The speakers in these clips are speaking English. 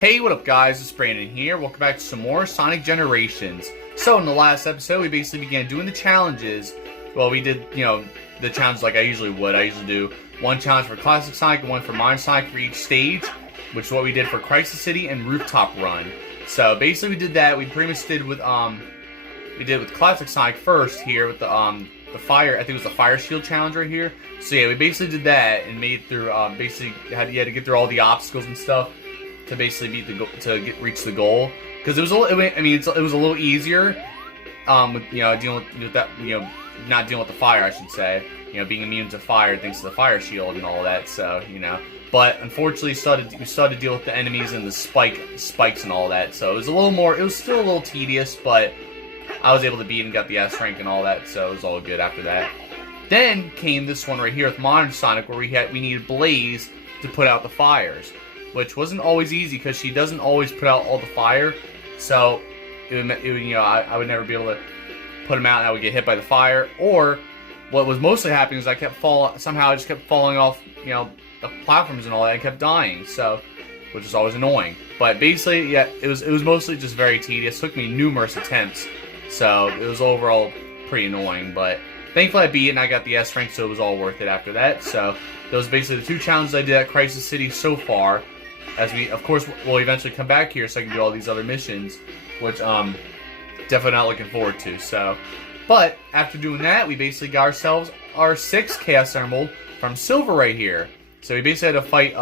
Hey, what up guys, it's Brandon here. Welcome back to some more Sonic Generations. So in the last episode, we basically began doing the challenges. Well, we did, the challenges like I usually would. I usually do one challenge for Classic Sonic and one for Modern Sonic for each stage, which is what we did for Crisis City and Rooftop Run. So basically we did that. We pretty much did with, Classic Sonic first here with the fire, I think it was the fire shield challenge right here. So yeah, we basically did that and made it through, you had to get through all the obstacles and stuff to basically reach the goal, because it was a little, it was a little easier with dealing with that, not dealing with the fire, I should say, being immune to fire thanks to the fire shield and all that. So but unfortunately we started to deal with the enemies and the spikes and all that. So it was it was still a little tedious, but I was able to beat and got the S rank and all that, so it was all good after that. Then came this one right here with Modern Sonic, where we needed Blaze to put out the fires, which wasn't always easy because she doesn't always put out all the fire. So I would never be able to put them out and I would get hit by the fire. Or what was mostly happening is I just kept falling off, the platforms and all that. I kept dying, so which is always annoying. But basically, yeah, it was mostly just very tedious. It took me numerous attempts, so it was overall pretty annoying. But thankfully I beat it and I got the S rank, so it was all worth it after that. So those are basically the two challenges I did at Crisis City so far. As we, of course, will eventually come back here so I can do all these other missions, which definitely not looking forward to. So, but after doing that, we basically got ourselves our 6th Chaos Emerald from Silver right here. So we basically had to fight.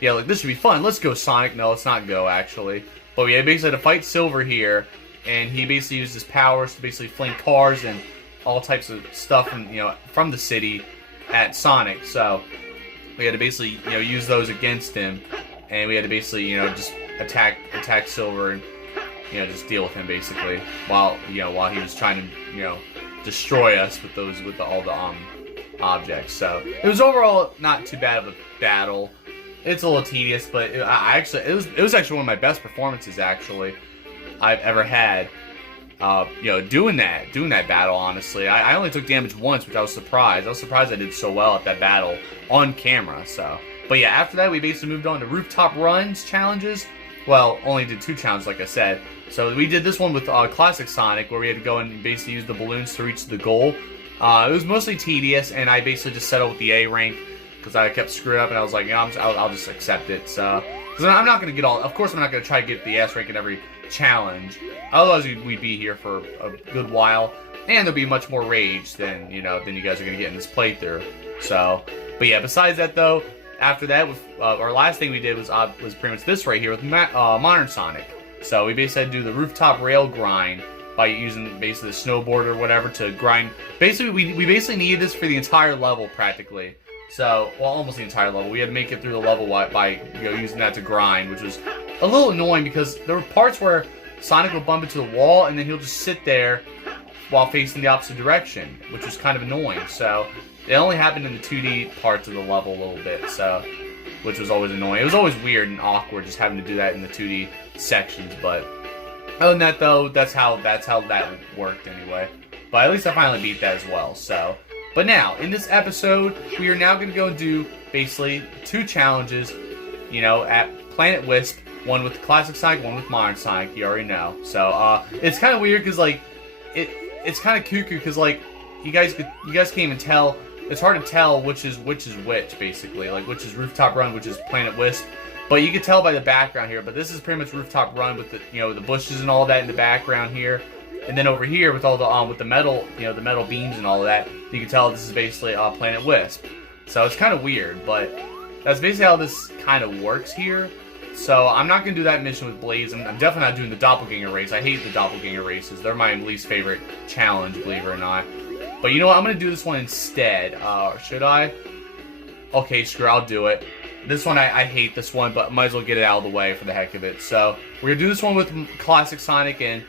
Yeah, like this should be fun. Let's go, Sonic. No, let's not go actually. But we basically had to fight Silver here, and he basically used his powers to basically fling cars and all types of stuff from the city at Sonic. So we had to basically use those against him. And we had to basically, just attack Silver and, just deal with him basically while he was trying to, destroy us with all the objects. So it was overall not too bad of a battle. It's a little tedious, but it was actually one of my best performances actually I've ever had. Doing that battle, honestly. I only took damage once, which I was surprised. I was surprised I did so well at that battle on camera. So. But yeah, after that, we basically moved on to Rooftop Runs challenges. Well, only did 2 challenges, like I said. So we did this one with Classic Sonic, where we had to go and basically use the balloons to reach the goal. It was mostly tedious, and I basically just settled with the A rank, because I kept screwing up, and I was like, I'll just accept it. So, because I'm not going to get of course I'm not going to try to get the S rank in every challenge. Otherwise, we'd be here for a good while, and there'll be much more rage than, you guys are going to get in this playthrough. So, but yeah, besides that, though, after that, our last thing we did was pretty much this right here with Modern Sonic. So we basically had to do the rooftop rail grind by using basically the snowboard or whatever to grind. Basically, we basically needed this for the entire level practically. So, well, almost the entire level. We had to make it through the level by using that to grind, which was a little annoying because there were parts where Sonic would bump into the wall and then he'll just sit there while facing the opposite direction, which was kind of annoying. So it only happened in the 2D parts of the level a little bit, so which was always annoying. It was always weird and awkward just having to do that in the 2D sections, but other than that, though, that's how that worked anyway. But at least I finally beat that as well. So, but now in this episode, we are now going to go and do basically 2 challenges, at Planet Wisp. One with Classic Sonic, one with Modern Sonic. You already know. So it's kind of weird because it's kind of cuckoo because you guys can't even tell. It's hard to tell which is which basically, like which is Rooftop Run, which is Planet Wisp. But you can tell by the background here. But this is pretty much Rooftop Run with the the bushes and all that in the background here, and then over here with all the with the metal the metal beams and all of that, you can tell this is basically Planet Wisp. So it's kind of weird, but that's basically how this kind of works here. So I'm not gonna do that mission with Blaze. I'm definitely not doing the doppelganger race. I hate the doppelganger races. They're my least favorite challenge, believe it or not. But you know what? I'm going to do this one instead. Should I? Okay, screw, I'll do it. This one, I hate this one, but might as well get it out of the way for the heck of it. So, we're going to do this one with Classic Sonic and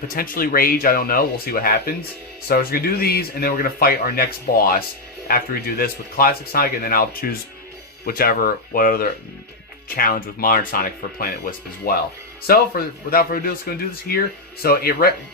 potentially Rage. I don't know. We'll see what happens. So, we're going to do these, and then we're going to fight our next boss after we do this with Classic Sonic, and then I'll choose what other challenge with Modern Sonic for Planet Wisp as well. So, without further ado, let's go and do this here. So,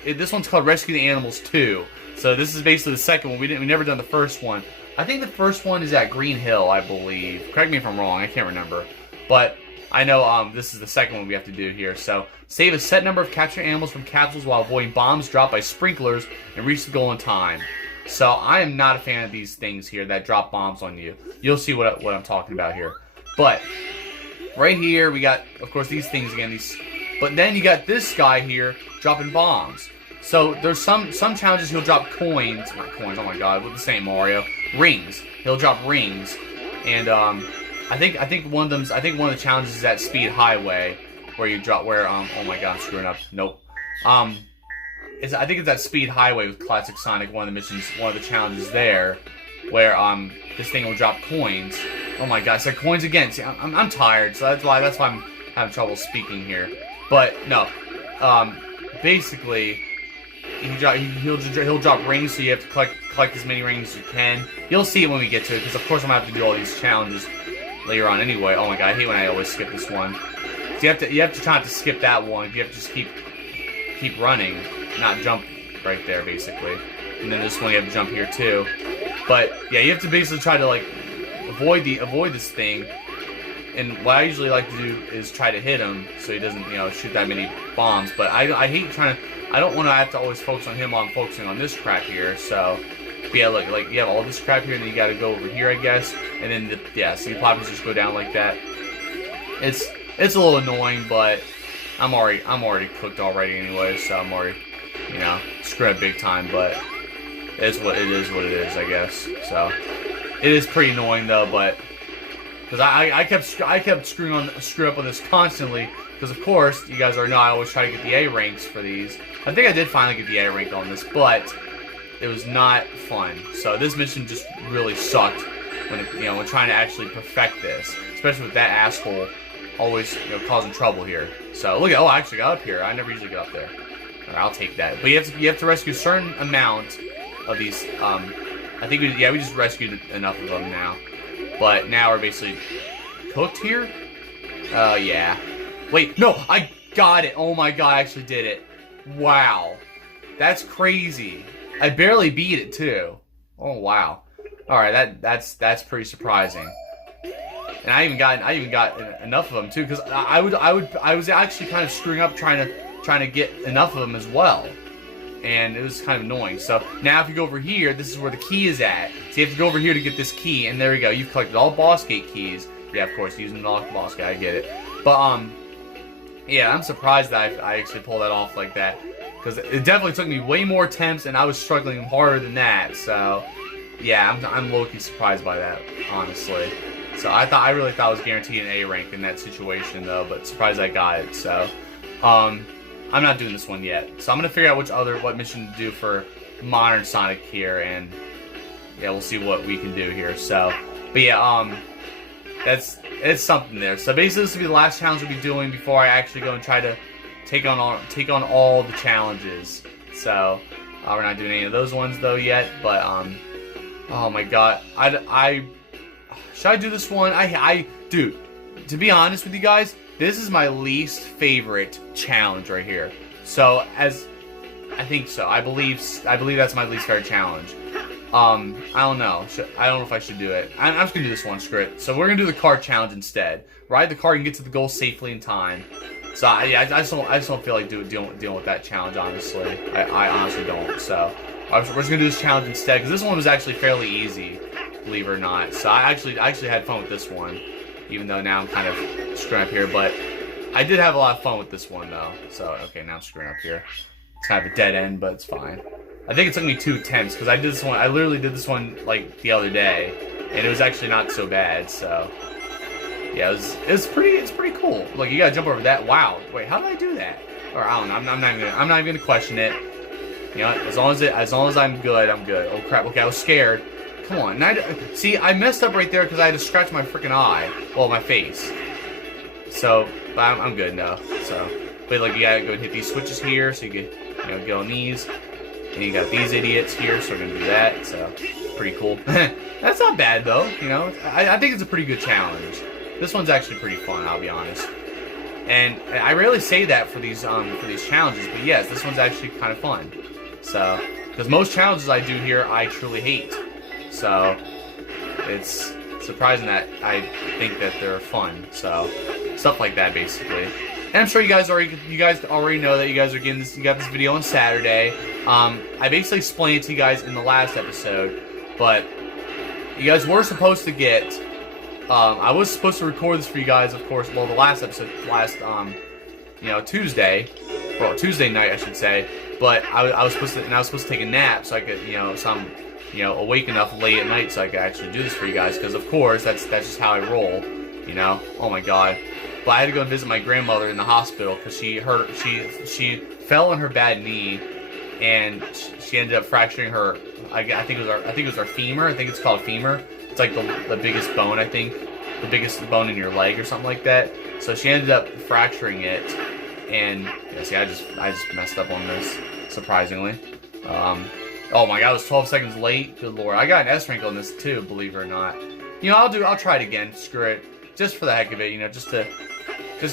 this one's called Rescue the Animals 2. So this is basically the second one. We never done the first one. I think the first one is at Green Hill, I believe. Correct me if I'm wrong. I can't remember. But I know this is the second one we have to do here. So, save a set number of captured animals from capsules while avoiding bombs dropped by sprinklers and reach the goal in time. So, I am not a fan of these things here that drop bombs on you. You'll see what I'm talking about here. But, right here, we got, of course, these things again. But then you got this guy here dropping bombs. So, there's some challenges he'll drop coins. Not coins, oh my god, what the same Mario? Rings. He'll drop rings. And, I think one of the challenges is at Speed Highway, where you drop, oh my god, I'm screwing up. Nope. I think it's that Speed Highway with Classic Sonic, one of the missions, one of the challenges there, where, this thing will drop coins. Oh my god, I said coins again. See, I'm tired, so that's why I'm having trouble speaking here. But, no. Basically, he'll drop rings, so you have to collect as many rings as you can. You'll see it when we get to it, because of course I'm gonna have to do all these challenges later on anyway. Oh my god, I hate when I always skip this one. So you have to try not to skip that one. You have to just keep running, not jump right there basically. And then this one you have to jump here too. But yeah, you have to basically try to like avoid this thing. And what I usually like to do is try to hit him so he doesn't, shoot that many bombs. But I hate trying to. I don't want to have to always focus on him while I'm focusing on this crap here. So. But yeah, look, like you have all this crap here, and then you gotta go over here, I guess, and then so the poppies just go down like that. It's a little annoying, but I'm already cooked already anyway, so I'm already, screwing up big time. But it's what it is, I guess. So it is pretty annoying though, but because I kept screwing up on this constantly, because of course you guys already know I always try to get the A ranks for these. I think I did finally get the A rank on this, but it was not fun. So this mission just really sucked when when trying to actually perfect this, especially with that asshole always causing trouble here. So look at I actually got up here. I never usually get up there. Right, I'll take that. But you have to rescue a certain amount of these. I think we just rescued enough of them now. But now we're basically cooked here. Yeah. Wait, no, I got it. Oh my god, I actually did it. Wow, that's crazy. I barely beat it too. Oh wow! All right, that's pretty surprising. And I even got enough of them too, because I was actually kind of screwing up trying to get enough of them as well, and it was kind of annoying. So now if you go over here, this is where the key is at. So you have to go over here to get this key, and there we go. You've collected all boss gate keys. Yeah, of course, using the boss gate, I get it. But yeah, I'm surprised that I actually pulled that off like that. Because it definitely took me way more attempts, and I was struggling harder than that. So, yeah, I'm low-key surprised by that, honestly. So I really thought I was guaranteed an A rank in that situation, though. But surprised I got it. So, I'm not doing this one yet. So I'm gonna figure out what mission to do for modern Sonic here, and yeah, we'll see what we can do here. So, but yeah, it's something there. So basically, this will be the last challenge we'll be doing before I actually go and try to take on all the challenges. So we're not doing any of those ones though yet. But oh my god, I should I do this one? Dude, to be honest with you guys, this is my least favorite challenge right here. So I think so. I believe that's my least favorite challenge. I don't know. I don't know if I should do it. I'm just gonna do this one. Screw it. So we're gonna do the card challenge instead. Ride the card and get to the goal safely in time. So I just don't feel like dealing with that challenge, honestly. I honestly don't. So we're just gonna do this challenge instead, because this one was actually fairly easy, believe it or not. So I actually had fun with this one, even though now I'm kind of screwing up here. But I did have a lot of fun with this one though. So okay, now I'm screwing up here. It's kind of a dead end, but it's fine. I think it took me 2 attempts, because I did this one. I literally did this one like the other day, and it was actually not so bad. So. Yeah, it's pretty cool. Like, you gotta jump over that. Wow. Wait, how did I do that? Or I don't know. I'm not even gonna question it. As long as I'm good, I'm good. Oh crap. Okay, I was scared. Come on. See, I messed up right there because I had to scratch my freaking eye. Well, my face. So, but I'm good now. So, but like, you gotta go and hit these switches here, so you can get on these. And you got these idiots here, so we're gonna do that. So, pretty cool. That's not bad though. I think it's a pretty good challenge. This one's actually pretty fun, I'll be honest. And I rarely say that for these challenges, but yes, this one's actually kind of fun. So, because most challenges I do here, I truly hate. So, it's surprising that I think that they're fun. So stuff like that, basically. And I'm sure you guys already know that you guys are getting this. You got this video on Saturday. I basically explained it to you guys in the last episode, but you guys were supposed to get. I was supposed to record this for you guys, of course. Well, the last episode, Tuesday, or Tuesday night, I should say. But I was supposed to take a nap so I could, awake enough late at night so I could actually do this for you guys. Because of course, that's just how I roll. Oh my god. But I had to go and visit my grandmother in the hospital because she fell on her bad knee, and she ended up fracturing her. I think it was her femur. I think it's called femur. It's like the biggest bone, I think, the biggest bone in your leg or something like that. So she ended up fracturing it, and yeah, see, I just messed up on this, surprisingly. Oh my god, I was 12 seconds late. Good lord, I got an S rank on this too, believe it or not. I'll try it again. Screw it, just for the heck of it, just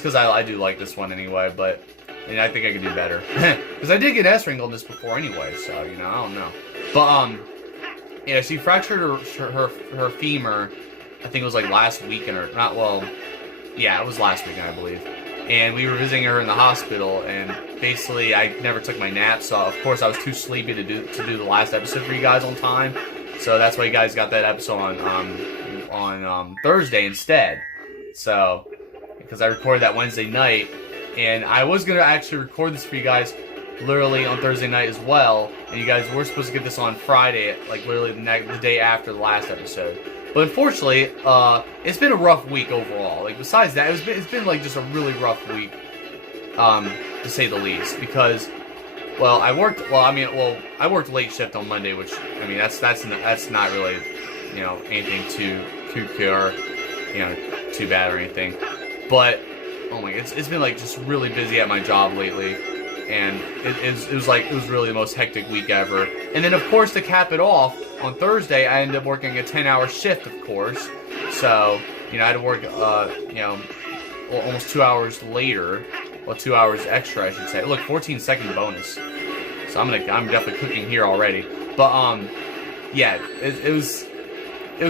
because I do like this one anyway. But I think I could do better because I did get S rank on this before anyway. So I don't know. But yeah, she fractured her femur. I think it was like last weekend or not. Well, yeah, it was last weekend, I believe. And we were visiting her in the hospital, and basically I never took my nap, so of course I was too sleepy to do the last episode for you guys on time. So that's why you guys got that episode on Thursday instead. So because I recorded that Wednesday night, and I was gonna actually record this for you guys literally on Thursday night as well, and you guys were supposed to get this on Friday, like literally the day after the last episode. But unfortunately, it's been a rough week overall. Like besides that, it's been like just a really rough week, to say the least. Because, well, I worked late shift on Monday, which that's not really, anything too too bad or anything. But oh my god, it's been like just really busy at my job lately, and it was really the most hectic week ever. And then of course to cap it off, on Thursday I ended up working a 10-hour shift, of course. So I had to work almost 2 hours later, well 2 hours extra I should say. Look, 14-second bonus. So I'm definitely cooking here already. But yeah, it was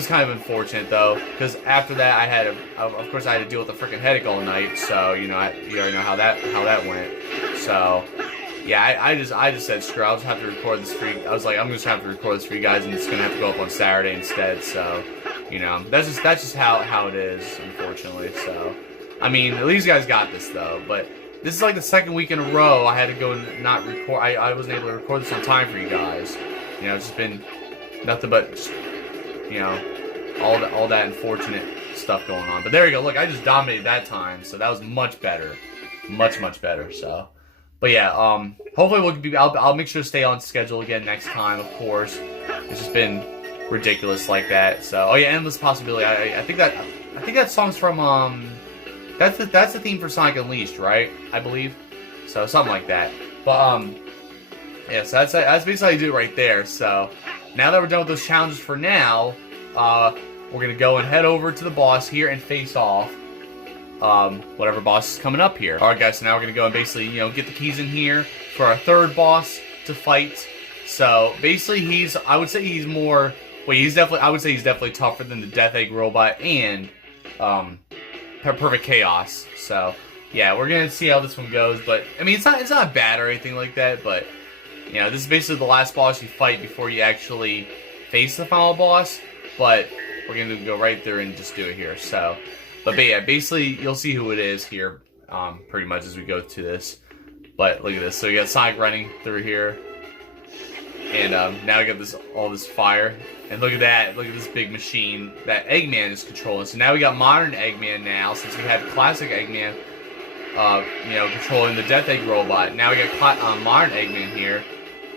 kind of unfortunate though, because after that of course I had to deal with a freaking headache all night. So you already know how that went. So yeah, I just said screw it, I'll just have to record this for you. I was like, I'm just gonna have to record this for you guys, and it's gonna have to go up on Saturday instead. So that's just how it is, unfortunately. So I mean, at least you guys got this though. But this is like the second week in a row I had to go and not record. I wasn't able to record this on time for you guys. It's just been nothing but all that unfortunate stuff going on. But there you go. Look, I just dominated that time, so that was much better, much better. So, but yeah, hopefully I'll make sure to stay on schedule again next time. Of course, it's just been ridiculous like that. So, oh yeah, Endless Possibility. I think that song's from that's the theme for Sonic Unleashed, right? I believe. So something like that. But yeah, so that's basically how you do it right there. So now that we're done with those challenges for now, we're gonna go and head over to the boss here and face off whatever boss is coming up here. Alright guys, so now we're gonna go and basically, get the keys in here for our third boss to fight. So basically I would say he's definitely tougher than the Death Egg Robot and Perfect Chaos. So yeah, we're gonna see how this one goes, but I mean it's not bad or anything like that, but this is basically the last boss you fight before you actually face the final boss. But we're gonna go right there and just do it here. So, but yeah, basically you'll see who it is here, pretty much as we go to this. But look at this. So you got Sonic running through here, and now we got all this fire. And look at that. Look at this big machine that Eggman is controlling. So now we got modern Eggman now, since we had classic Eggman, controlling the Death Egg Robot. Now we got modern Eggman here.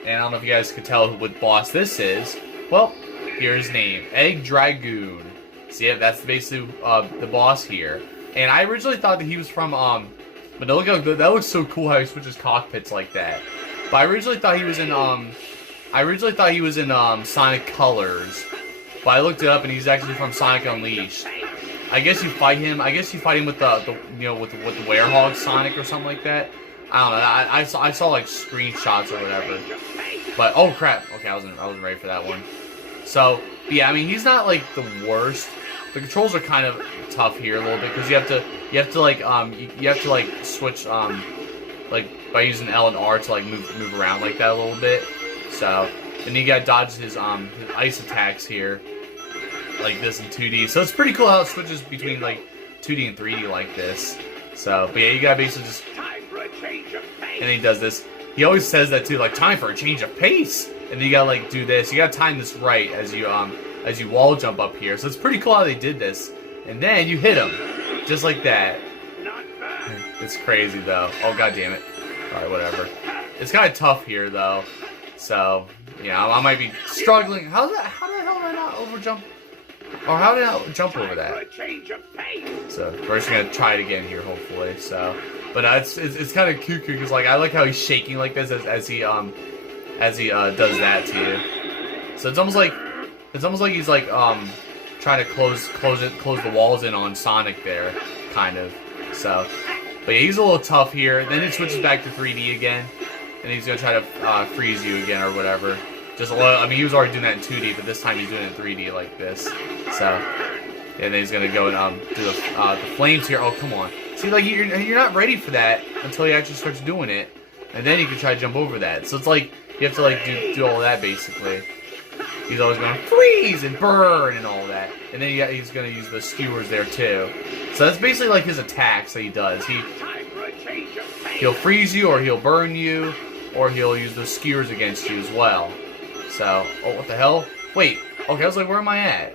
And I don't know if you guys could tell what boss this is. Well, here's his name, Egg Dragoon. So yeah, that's basically the boss here. And I originally thought that he was from but look how good, that looks so cool how he switches cockpits like that. But I originally thought he was in Sonic Colors. But I looked it up and he's actually from Sonic Unleashed. I guess you fight him with the with the Werehog Sonic or something like that. I don't know. I saw like screenshots or whatever. But oh crap. Okay, I wasn't ready for that one. So yeah, I mean he's not like the worst the controls are kind of tough here a little bit because you have to like switch like by using L and R to like move around like that a little bit. So and you gotta dodge his ice attacks here like this in 2D. So it's pretty cool how it switches between like 2D and 3D like this. So but yeah, you gotta basically just and then he does this. He always says that too, like time for a change of pace. And then you gotta like do this. You gotta time this right as you wall jump up here. So it's pretty cool how they did this. And then you hit him just like that. It's crazy though. Oh god damn it. Alright, whatever. It's kind of tough here though. So yeah, I might be struggling. How the hell did I not over jump? Or how did I jump over that? So we're just gonna try it again here, hopefully. So, but it's kind of cute because like I like how he's shaking like this as he does that to you. So it's almost like he's like trying to close the walls in on Sonic there, kind of. So, but yeah, he's a little tough here. Then it switches back to 3D again, and he's gonna try to freeze you again or whatever. Just a little, I mean, he was already doing that in 2D, but this time he's doing it in 3D like this. So, and then he's gonna go and do the flames here. Oh come on! See, like you're not ready for that until he actually starts doing it, and then you can try to jump over that. So it's like you have to like do all of that basically. He's always going to freeze and burn and all that, and then he's gonna use the skewers there too. So that's basically like his attacks that he does. He'll freeze you, or he'll burn you, or he'll use the skewers against you as well. So, oh, what the hell? Wait, okay, I was like, where am I at?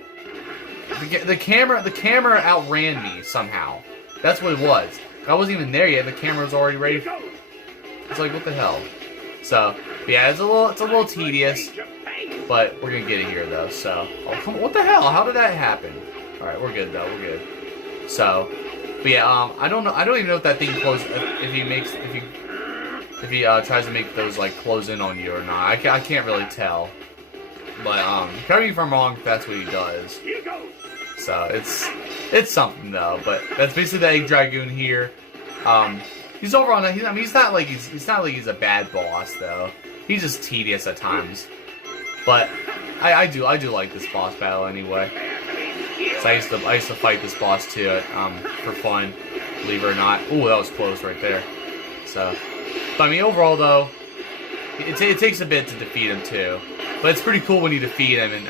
The camera outran me somehow. That's what it was. I wasn't even there yet. The camera was already ready. It's like, what the hell? So, yeah, it's a little tedious, but we're gonna get it here though. So, oh, come on, what the hell? How did that happen? All right, we're good though. We're good. So, but yeah, I don't know. I don't even know if that thing closes. If he tries to make those like close in on you or not. I can't really tell. But correct me if I'm wrong if that's what he does. So it's something though. But that's basically the Egg Dragoon here. He's over on. I mean, he's not like he's a bad boss though. He's just tedious at times. But I do like this boss battle anyway. So I used to fight this boss too for fun, believe it or not. Ooh, that was close right there. So. But I mean, overall though, it takes a bit to defeat him too. But it's pretty cool when you defeat him and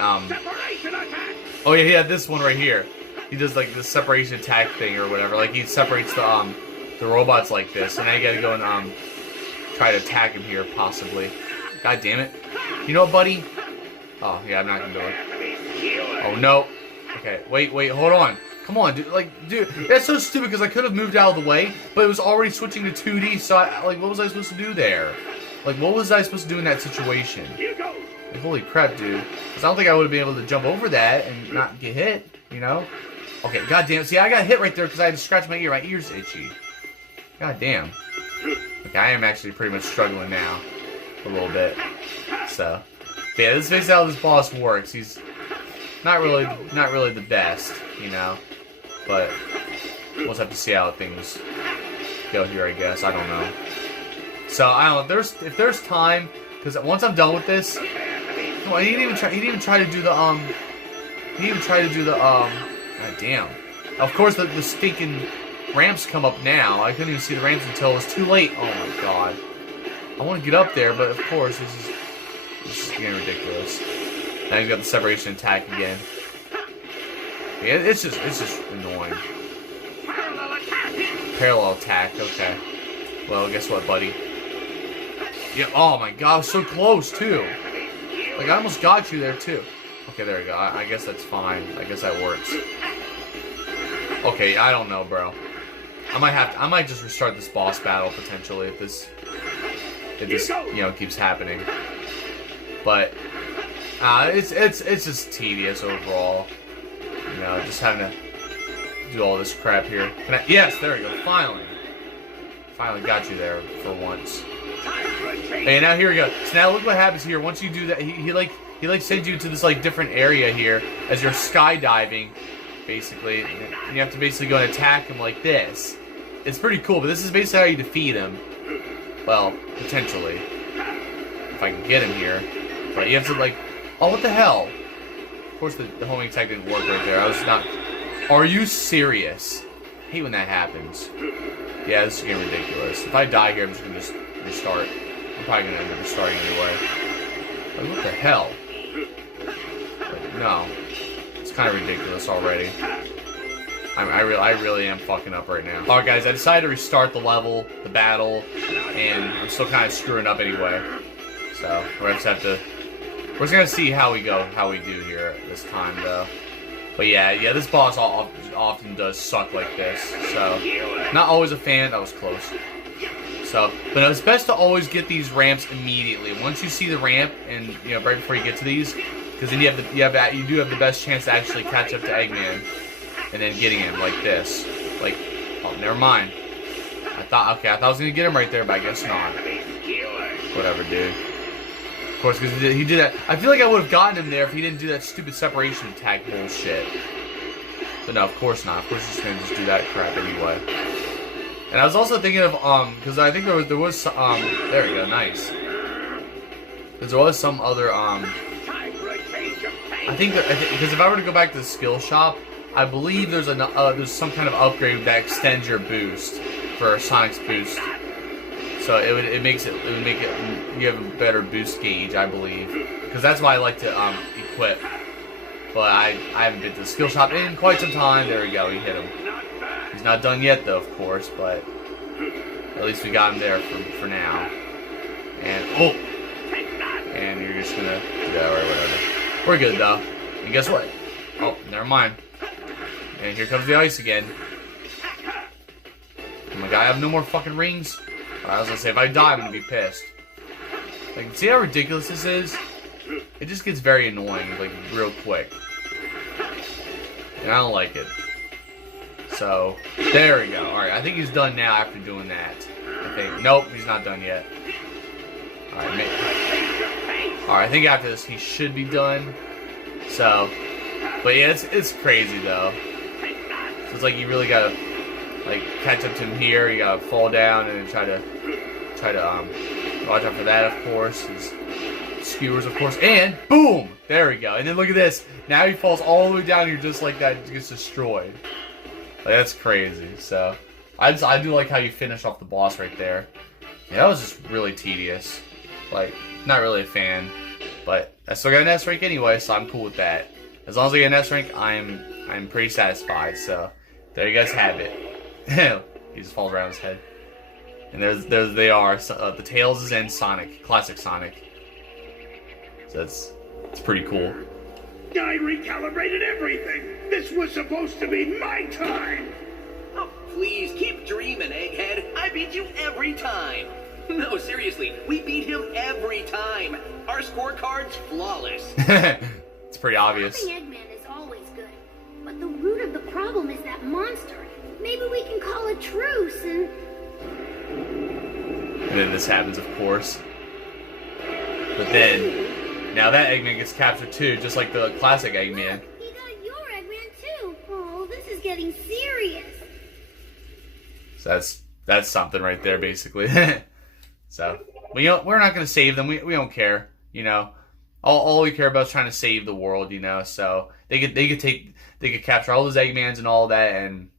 oh yeah, he had this one right here. He does like this separation attack thing or whatever. Like he separates the robots like this, and now you gotta go and try to attack him here possibly. God damn it! You know what, buddy? Oh yeah, I'm not gonna do it. Oh no. Okay, wait, hold on. Come on, dude, that's so stupid because I could have moved out of the way, but it was already switching to 2D, so what was I supposed to do there? Like, what was I supposed to do in that situation? Like, holy crap, dude. Because I don't think I would have been able to jump over that and not get hit, you know? Okay, goddamn, see, I got hit right there because I had to scratch my ear. My ear's itchy. Goddamn. Okay, I am actually pretty much struggling now. A little bit. So, but yeah, this is basically how this boss works. He's not really the best, you know? But we'll just have to see how things go here, I guess. I don't know. So I don't know. If there's time, because once I'm done with this, come on, he didn't even try to do the God damn. Of course, the stinking ramps come up now. I couldn't even see the ramps until it was too late. Oh my god. I want to get up there, but of course this is getting ridiculous. Now he's got the separation attack again. Yeah, it's just annoying. Parallel attack, okay. Well, guess what, buddy? Yeah, oh my god, I was so close, too. Like, I almost got you there, too. Okay, there we go. I guess that's fine. I guess that works. Okay, I don't know, bro. I might just restart this boss battle, potentially, if this, you know, keeps happening. But, it's just tedious overall. You know, just having to do all this crap here. Yes, there we go. Finally got you there for once. Hey, now here we go. So now look what happens here. Once you do that, he sends you to this like different area here as you're skydiving, basically. And you have to basically go and attack him like this. It's pretty cool, but this is basically how you defeat him. Well, potentially, if I can get him here. But you have to like, oh, what the hell? Of course, the homing attack didn't work right there. I was Are you serious? I hate when that happens. Yeah, this is getting ridiculous. If I die here, I'm just gonna just restart. I'm probably gonna end up restarting anyway. Like, what the hell? Like, no. It's kind of ridiculous already. I really am fucking up right now. Alright guys, I decided to restart the level, the battle, and I'm still kind of screwing up anyway. So, we're just gonna see how we do here this time though. But yeah, this boss often does suck like this, so not always a fan. That was close. So, but it's best to always get these ramps immediately. Once you see the ramp, and right before you get to these, because then you do have the best chance to actually catch up to Eggman, and then getting him like this. Like, oh, never mind. I thought I was gonna get him right there, but I guess not. Whatever, dude. Of course, because he did that. I feel like I would have gotten him there if he didn't do that stupid separation attack bullshit. But no, of course not. Of course he's gonna just do that crap anyway. And I was also thinking of because I think there was there we go, nice. Because there was some other I think because if I were to go back to the skill shop, I believe there's some kind of upgrade that extends your boost for Sonic's boost. So it would make it you have a better boost gauge, I believe, because that's why I like to equip. But I haven't been to the skill shop in quite some time. There we go, we hit him. He's not done yet though, of course, but at least we got him there for now. And and you're just gonna do that or whatever. We're good though. And guess what? Oh, never mind. And here comes the ice again. Oh my god, I have no more fucking rings. I was gonna say, if I die, I'm gonna be pissed. Like, see how ridiculous this is? It just gets very annoying, like, real quick. And I don't like it. So, there we go. Alright, I think he's done now after doing that. I think. Nope, he's not done yet. Alright, I think after this, he should be done. So, but yeah, it's crazy, though. So, it's like, you really gotta, like, catch up to him here. You gotta fall down and then try to watch out for that, of course. His skewers, of course, and boom, there we go. And then look at this. Now he falls all the way down here just like that. He gets destroyed. Like, that's crazy. So I do like how you finish off the boss right there. Yeah, that was just really tedious. Like, not really a fan, but I still got an S rank anyway, so I'm cool with that. As long as I get an S rank, I'm pretty satisfied. So there you guys have it. He just falls around his head. And there they are. So, the Tails is in Sonic, classic Sonic. So it's pretty cool. I recalibrated everything. This was supposed to be my time. Oh, please keep dreaming, Egghead. I beat you every time. No, seriously, we beat him every time. Our scorecard's flawless. It's pretty obvious. Stopping Eggman is always good, but the root of the problem is that monster. Maybe we can call a truce and then this happens, of course. But then, now that Eggman gets captured too, just like the classic Eggman. Look, he got your Eggman too. Oh, this is getting serious. So that's something right there, basically. So we're not gonna save them. We don't care. All we care about is trying to save the world. So they could capture all those Eggmans and all that, and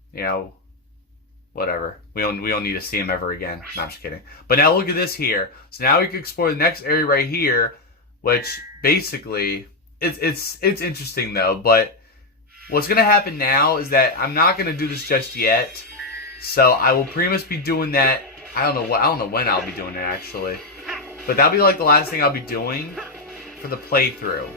whatever. We don't need to see him ever again. No, I'm just kidding. But now look at this here. So now we can explore the next area right here, which basically it's interesting though. But what's gonna happen now is that I'm not gonna do this just yet. So I will pretty much be doing that. I don't know when I'll be doing it actually. But that'll be like the last thing I'll be doing for the playthrough.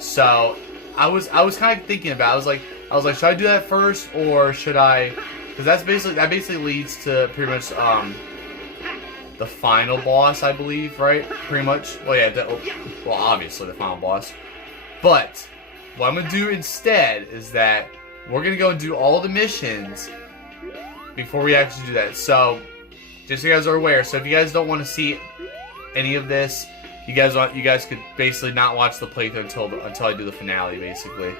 So I was kind of thinking about it. I was like, should I do that first or should I? Because that basically leads to pretty much the final boss, I believe, right? Pretty much. Well, yeah. Well, obviously the final boss. But what I'm gonna do instead is that we're gonna go and do all the missions before we actually do that. So just so you guys are aware. So if you guys don't want to see any of this, you guys could basically not watch the playthrough until I do the finale, basically.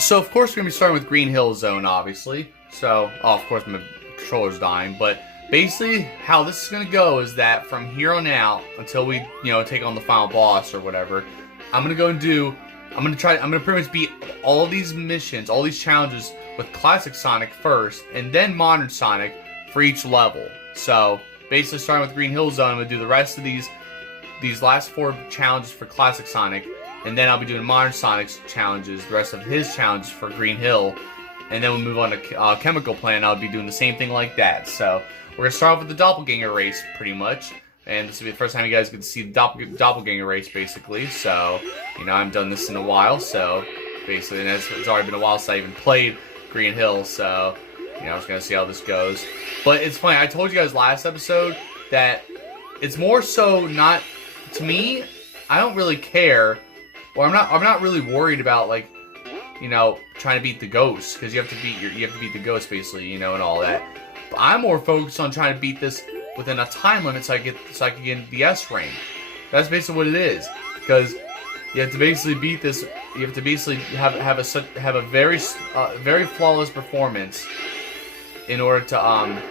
So of course we're gonna be starting with Green Hill Zone, obviously. So, of course my controller's dying, but basically how this is gonna go is that from here on out until we take on the final boss or whatever, I'm gonna go and do I'm gonna pretty much beat all of these missions, all these challenges with Classic Sonic first, and then Modern Sonic for each level. So basically, starting with Green Hill Zone, I'm gonna do the rest of these last 4 challenges for Classic Sonic, and then I'll be doing Modern Sonic's challenges, the rest of his challenges for Green Hill, and then we'll move on to Chemical Plant. I'll be doing the same thing like that. So we're gonna start off with the Doppelganger race, pretty much. And this will be the first time you guys get to see the Doppelganger race, basically. So, you know, I haven't done this in a while, so basically, and it's already been a while since I even played Green Hill, so, you know, I was going to see how this goes. But it's funny, I told you guys last episode that it's more so not, to me, I don't really care, or I'm not really worried about, like, you know, trying to beat the ghost, because you have to beat the ghost, basically, you know, and all that. But I'm more focused on trying to beat this within a time limit so I can get the S rank. That's basically what it is. Because you have to basically beat this. You have to basically have a very flawless performance in order to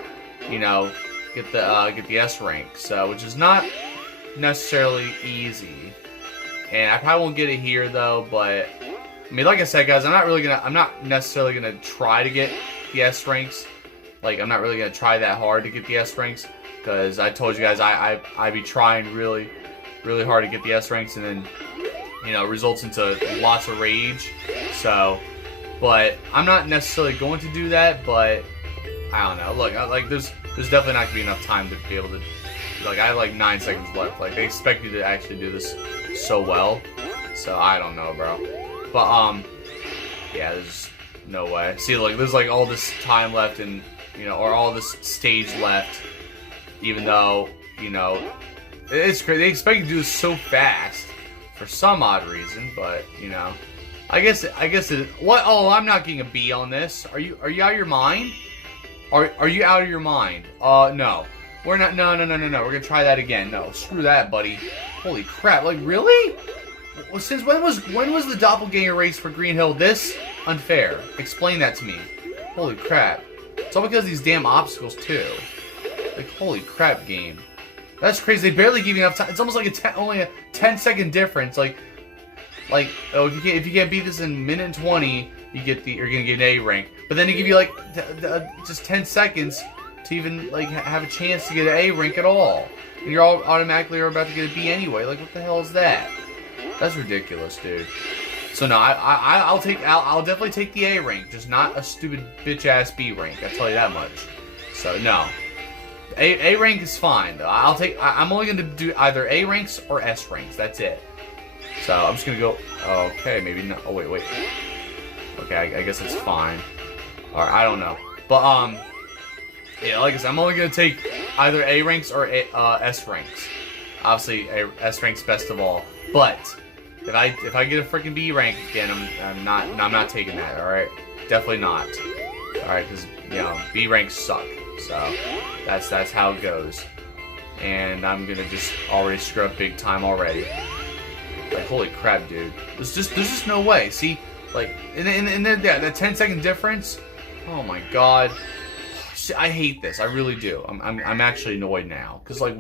you know, get the S rank. So, which is not necessarily easy. And I probably won't get it here though. But I mean, like I said, guys, I'm not necessarily gonna try to get the S ranks. Like, I'm not really gonna try that hard to get the S ranks. Because I told you guys I be trying really hard to get the S ranks, and then, you know, it results into lots of rage. So, but I'm not necessarily going to do that. But I don't know. Look, there's definitely not gonna be enough time to be able to. Like, I have like 9 seconds left. Like, they expect you to actually do this so well. So I don't know, bro. But yeah, there's no way. See, like, there's like all this time left, and, you know, or all this stage left. Even though, you know, it's crazy. They expect you to do this so fast for some odd reason, but, you know, I guess it. What? Oh, I'm not getting a B on this. Are you out of your mind? Are you out of your mind? No. We're not. No. We're gonna try that again. No, screw that, buddy. Holy crap! Like, really? Since when was the Doppelganger race for Green Hill this unfair? Explain that to me. Holy crap! It's all because of these damn obstacles too. Like, holy crap, game. That's crazy. They barely give you enough time. It's almost like only a 10-second difference. Like, oh, if you can't beat this in minute and 20, you're gonna get an A rank. But then they give you like just 10 seconds to even like have a chance to get an A rank at all, and you're all automatically about to get a B anyway. Like, what the hell is that? That's ridiculous, dude. So no, I'll definitely take the A rank, just not a stupid bitch ass B rank. I tell you that much. So no. A rank is fine though. I'm only gonna do either A ranks or S ranks. That's it. So I'm just gonna go. Okay, maybe not. Oh wait. Okay, I guess it's fine. All right, I don't know, but yeah, like I said, I'm only gonna take either A ranks or S ranks. Obviously, S ranks best of all. But if I get a freaking B rank again, I'm not taking that. All right, definitely not. All right, because, you know, B ranks suck. So that's how it goes, and I'm gonna just already screw up big time already. Like, holy crap, dude! There's just no way. See, like, and then that 10-second difference. Oh my god! See, I hate this. I really do. I'm actually annoyed now, because, like,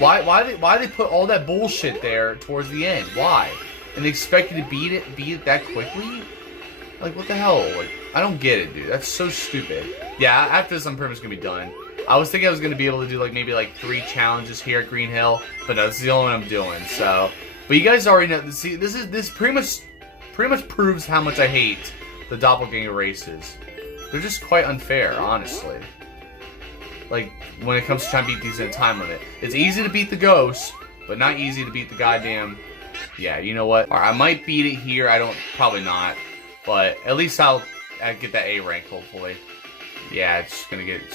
why they put all that bullshit there towards the end? Why? And they expect you to beat it that quickly? Like, what the hell? Like, I don't get it, dude. That's so stupid. Yeah, after this, I'm pretty much gonna be done. I was thinking I was gonna be able to do like maybe like 3 challenges here at Green Hill, but no, this is the only one I'm doing. So, but you guys already know. See, this pretty much proves how much I hate the Doppelganger races. They're just quite unfair, honestly. Like, when it comes to trying to beat these in a time limit, it's easy to beat the ghosts, but not easy to beat the goddamn. Yeah, you know what? Alright, I might beat it here. Probably not. But at least I'll get that A rank, hopefully. Yeah, it's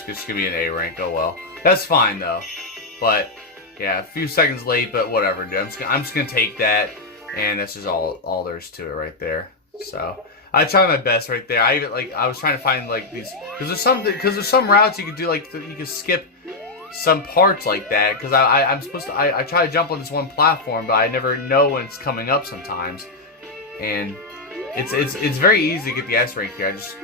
just gonna be an A rank. Oh well, that's fine though. But yeah, a few seconds late, but whatever, dude. I'm just gonna take that, and that's just all there is to it right there. So I tried my best right there. I was trying to find like these, because there's some routes you could do, like you could skip some parts like that, because I try to jump on this one platform, but I never know when it's coming up sometimes, and it's very easy to get the S rank here. I just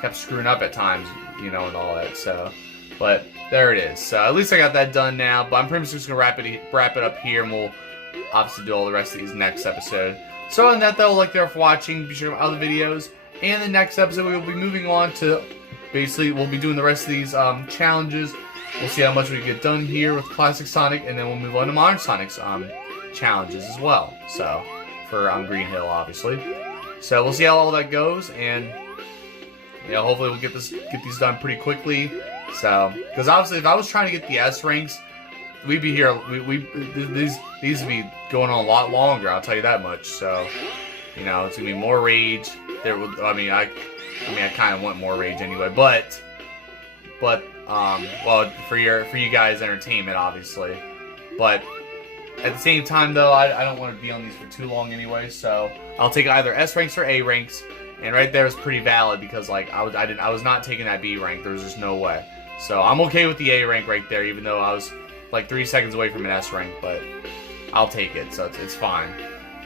kept screwing up at times, you know, and all that. So, but there it is. So at least I got that done now. But I'm pretty much just gonna wrap it up here, and we'll obviously do all the rest of these next episode. So other than that though, like there for watching, be sure to check out other videos. And the next episode we will be moving on to, basically we'll be doing the rest of these challenges. We'll see how much we get done here with Classic Sonic, and then we'll move on to Modern Sonic's challenges as well. So, for Green Hill obviously. So we'll see how all that goes, and yeah, hopefully we'll get these done pretty quickly. So, because obviously if I was trying to get the S ranks, we'd be here. These would be going on a lot longer. I'll tell you that much. So, you know, it's gonna be more rage. I kind of want more rage anyway. But well, for you guys' entertainment, obviously. But at the same time, though, I don't want to be on these for too long anyway. So I'll take either S ranks or A ranks. And right there is pretty valid because like I was not taking that B rank. There was just no way. So I'm okay with the A rank right there, even though I was like 3 seconds away from an S rank, but I'll take it, so it's fine.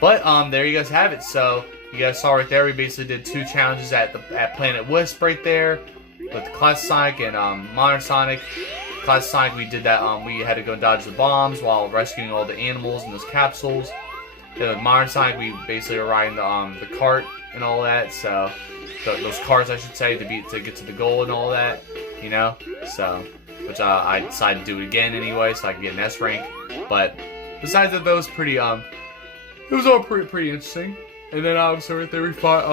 But there you guys have it. So you guys saw right there, we basically did 2 challenges at Planet Wisp right there with the Classic Sonic and Modern Sonic. Classic Sonic, we did that. We had to go dodge the bombs while rescuing all the animals and those capsules. Then with Modern Sonic, we basically were riding the cart and all that. So those cars, I should say, to get to the goal and all that, you know. So. Which I decided to do it again anyway, so I could get an S rank. But besides that, was pretty it was all pretty interesting. And then obviously right there we fought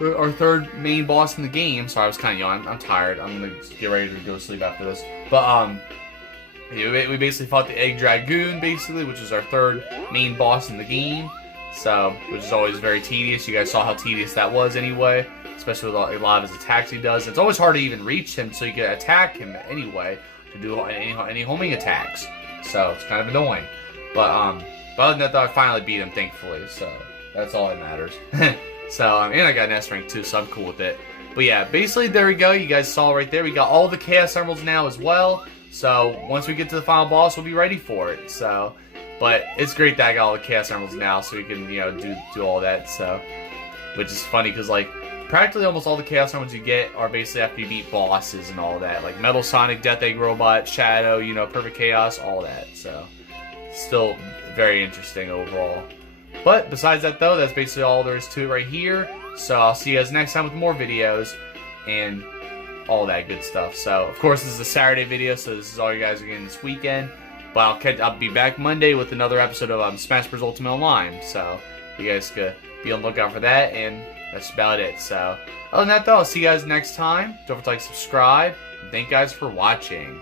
our third main boss in the game. So I was kind of I'm tired. I'm gonna get ready to go to sleep after this. But yeah, we basically fought the Egg Dragoon basically, which is our third main boss in the game. So which is always very tedious. You guys saw how tedious that was anyway. Especially with a lot of his attacks he does. It's always hard to even reach him, so you can attack him anyway to do any homing attacks. So it's kind of annoying. But other than that, though, I finally beat him, thankfully. So that's all that matters. So and I got an S rank too, so I'm cool with it. But yeah, basically there we go. You guys saw right there. We got all the Chaos Emeralds now as well. So once we get to the final boss, we'll be ready for it. So, but it's great that I got all the Chaos Emeralds now, so we can do all that. So, which is funny because like. Practically almost all the Chaos Emeralds you get are basically after you beat bosses and all that. Like Metal Sonic, Death Egg Robot, Shadow, Perfect Chaos, all that. So, still very interesting overall. But besides that though, that's basically all there is to it right here. So I'll see you guys next time with more videos and all that good stuff. So, of course, this is a Saturday video, so this is all you guys are getting this weekend. But I'll be back Monday with another episode of Smash Bros. Ultimate Online. So, you guys could be on the lookout for that, and that's about it. So, other than that though, I'll see you guys next time. Don't forget to like, subscribe, and thank you guys for watching.